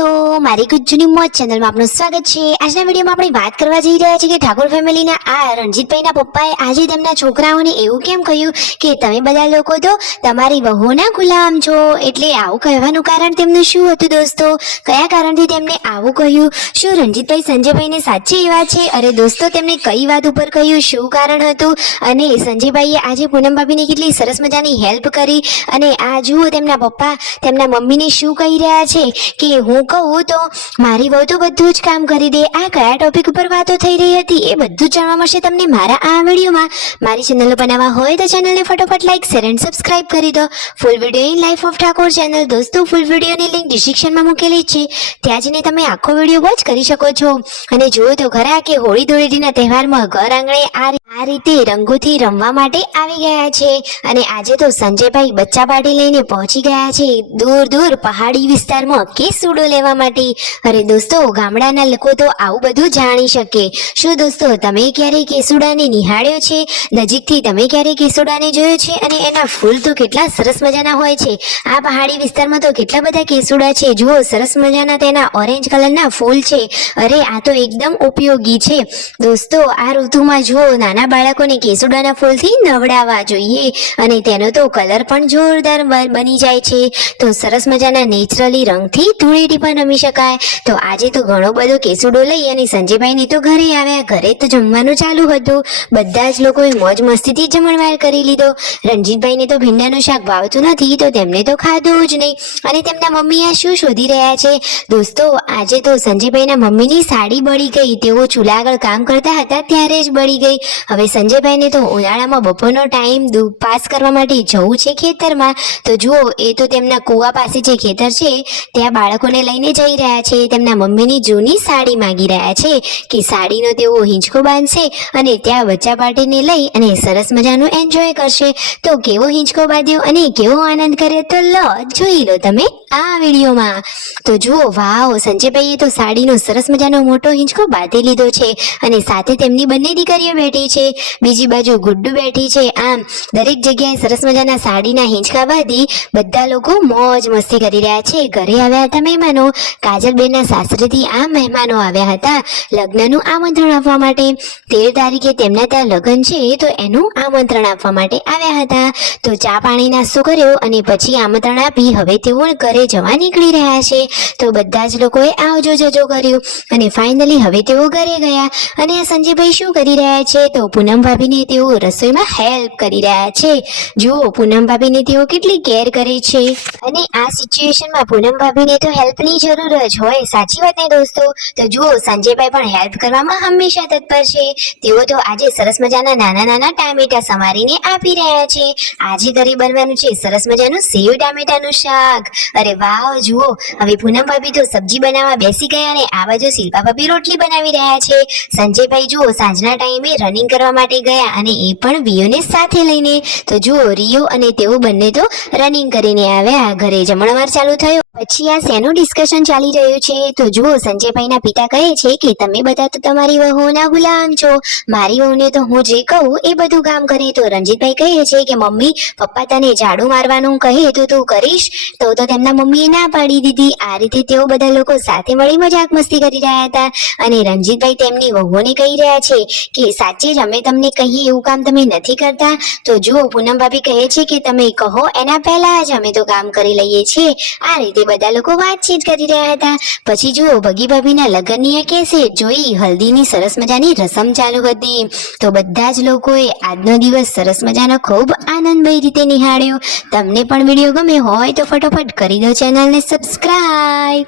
દોસ્તો મારી ગુજ્જુની મોજ ચેનલમાં આપનું સ્વાગત છે। આજના વિડીયોમાં આપણે વાત કરવા જઈ રહ્યા છીએ કે ઠાકોર ફેમિલીના આ રણજીતભાઈના પપ્પાએ આજે તેમના છોકરાઓને એવું કેમ કહ્યું કે તમે બધા લોકો તો તમારી વહુના ગુલામ છો। એટલે આવું કહેવાનું કારણ તેમનું શું હતું દોસ્તો? કયા કારણથી તેમને આવું કહ્યું? શું રણજીતભાઈ સંજયભાઈને સાચે એવા છે? અરે દોસ્તો તેમને કઈ વાત ઉપર કહ્યું, શું કારણ હતું? અને સંજયભાઈએ આજે પૂનમ ભાભીને કેટલી સરસ મજાની હેલ્પ કરી અને આ જુઓ તેમના પપ્પા તેમના મમ્મીને શું કહી રહ્યા છે કે હું કહું તો મારી વહુ તો બધું જ કામ કરી દે। આ કયા ટોપિક ઉપર વાતો થઈ રહી હતી એ બધું જાણવા મળશે તમને મારા આ વિડીયોમાં। મારી ચેનલ બનાવવા હોય તો ચેનલને ફટોફટ લાઈક શેર એન્ડ સબસ્ક્રાઇબ કરી દો। Full video in life of Thakor channel દોસ્તો ફૂલ વિડીયોની લિંક ડિસ્ક્રિપ્શનમાં મૂકેલી છે, ત્યાં જઈને તમે આખો વિડીયો વોચ કરી શકો છો। અને જુઓ તો ખરા કે હોળી ધૂળેટીના તહેવારમાં ઘર આંગણે આ રીતે રંગોથી રમવા માટે આવી ગયા છે। અને આજે તો સંજયભાઈ બચ્ચા પાર્ટી લઈને પહોંચી ગયા છે દૂર દૂર પહાડી વિસ્તારમાં કેસુડો લેવા માટે। અરે દોસ્તો ગામડાના લોકો તો આવું બધું જાણી શકે। શું દોસ્તો તમે ક્યારે કેસુડાને નિહાળ્યો છે? નજીકથી તમે ક્યારે કેસુડાને જોયો છે? અને એના ફૂલ તો કેટલા સરસ મજાના હોય છે। આ પહાડી વિસ્તારમાં તો કેટલા બધા કેસુડા છે, જુઓ સરસ મજાના તેના ઓરેન્જ કલરના ફૂલ છે। અરે આ તો એકદમ ઉપયોગી છે દોસ્તો। આ ઋતુમાં જુઓ નાના બાળકોને કેસુડાના ફૂલથી નવડાવવા જોઈએ અને તેનો તો કલર પણ જોરદાર બની જાય છે। તો સરસ મજાના નેચરલી રંગથી ધૂળેટી પણ રમી શકાય। તો આજે તો ઘણો બધો કેસુડો લઈ અને સંજયભાઈને તો ઘરે આવ્યા। ઘરે તો જમવાનું ચાલુ હતું, બધા જ લોકોએ મોજ મસ્તીથી જમણવાર કરી લીધો। રણજીતભાઈને તો ભીંડાનું શાક ભાવતું નથી તો તેમને તો ખાધું જ નહીં। અને તેમના મમ્મી આ શું શોધી રહ્યા છે દોસ્તો? આજે તો સંજયભાઈના મમ્મીની સાડી બળી ગઈ, તેઓ ચૂલા આગળ કામ કરતા હતા ત્યારે જ બળી ગઈ। હવે સંજયભાઈને તો ઉનાળામાં બપોરનો ટાઈમ પાસ કરવા માટે જવું છે ખેતરમાં। તો જુઓ એ તો તેમના કુવા પાસે જે ખેતર છે ત્યાં બાળકોને લઈને જઈ રહ્યા છે। તેમના મમ્મીની જૂની સાડી માંગી રહ્યા છે કે સાડીનો તેઓ હિંચકો બાંધશે અને ત્યાં બચ્ચા પાર્ટીને લઈ અને સરસ મજાનું એન્જોય કરશે। તો કેવો હિંચકો બાંધ્યો અને કેવો આનંદ કર્યો તો લો જોઈ લો તમે આ વિડીયોમાં। તો જુઓ વાવ, સંજયભાઈએ તો સાડીનો સરસ મજાનો મોટો હિંચકો બાંધી લીધો છે અને સાથે તેમની બંને દીકરીઓ બેઠી છે, બીજી બાજુ ગુડ્ડુ બેઠી છે। આમ દરેક જગ્યાએ સરસ મજાના સાડીના હિંચકા બાંધી બધા લોકો મોજ મસ્તી કરી રહ્યા છે। ઘરે આવ્યા હતા મહેમાનો, કાજલબેનના સાસરેથી આ મહેમાનો આવ્યા હતા લગ્નનું આમંત્રણ આપવા માટે। 13 તારીખે તેમના ત્યાં લગ્ન છે તો એનું આમંત્રણ આપવા માટે આવ્યા હતા। તો ચા પાણી નાસ્તો કર્યો અને પછી આમંત્રણ આપી હવે તેઓ ઘરે જવા નીકળી રહ્યા છે। તો બધા જ લોકોએ આવજો જજો કર્યું અને ફાઇનલી હવે તેઓ ઘરે ગયા। અને આ સંજયભાઈ શું કરી રહ્યા છે તો પૂનમ ભાભીને તેઓ રસોઈમાં હેલ્પ કરી રહ્યા છે। જુઓ પૂનમ ભાભીને તેઓ કેટલી કેર કરે છે અને આ સિચ્યુએશનમાં પૂનમ ભાભીને તો હેલ્પની જરૂર જ હોય, સાચી વાત ને દોસ્તો? તો જુઓ સંજયભાઈ પણ હેલ્પ કરવામાં હંમેશા તત્પર છે। તેઓ તો આજે સરસ મજાના નાના નાના ટામેટા સમારીને આપી રહ્યા છે। આજે ઘરે બનવાનું છે સરસ મજાનું સેવ ટામેટાનું શાક। અરે વાહ, જુઓ હવે પૂનમ ભાભી તો સબ્જી બનાવવા બેસી ગયા અને આ બાજુ શિલ્પા ભાભી રોટલી બનાવી રહ્યા છે। સંજયભાઈ જુઓ સાંજના ટાઈમે રનિંગ કરવા માટે ગયા અને એ પણ રિયોને સાથે લઈને। તો જુઓ રિયો અને તેઓ બંને તો રનિંગ કરીને આવ્યા, ઘરે જમણવાર ચાલુ થયો। પછી આ શેનું ડિસ્કશન ચાલી રહ્યું છે તો જુઓ સંજયભાઈના પિતા કહે છે કે તમે બધા તો તમારી વહુના ગુલામ છો, મારી વહુને તો હું જે કહું એ બધું કામ કરે। તો રણજીતભાઈ કહે છે કે મમ્મી પપ્પા તને ઝાડુ મારવાનું કહે તો તું કરીશ? તો તેમના મમ્મીએ ના પાડી દીધી। આ રીતે તેઓ બધા લોકો સાથે મળી મજાક મસ્તી કરી રહ્યા હતા અને રણજીતભાઈ તેમની વહુને કહી રહ્યા છે કે સાચે જ અમે તમને કહીએ એવું કામ તમે નથી કરતા? તો જુઓ પૂનમ ભાભી કહે છે કે તમે કહો એના પહેલા જ અમે તો કામ કરી લઈએ છીએ। આ રીતે બધા લોકો વાતચીત કરી રહ્યા હતા। પછી જુઓ ભગી ભાભીના લગ્નની આ કેસેટ જોઈ, હલ્દીની સરસ મજાની રસમ ચાલુ હતી। તો બધા જ લોકોએ આજનો દિવસ સરસ મજાનો ખૂબ આનંદમય રીતે નિહાળ્યો। તમને પણ વિડીયો ગમે હોય તો ફટોફટ કરી દો ચેનલને સબસ્ક્રાઇબ।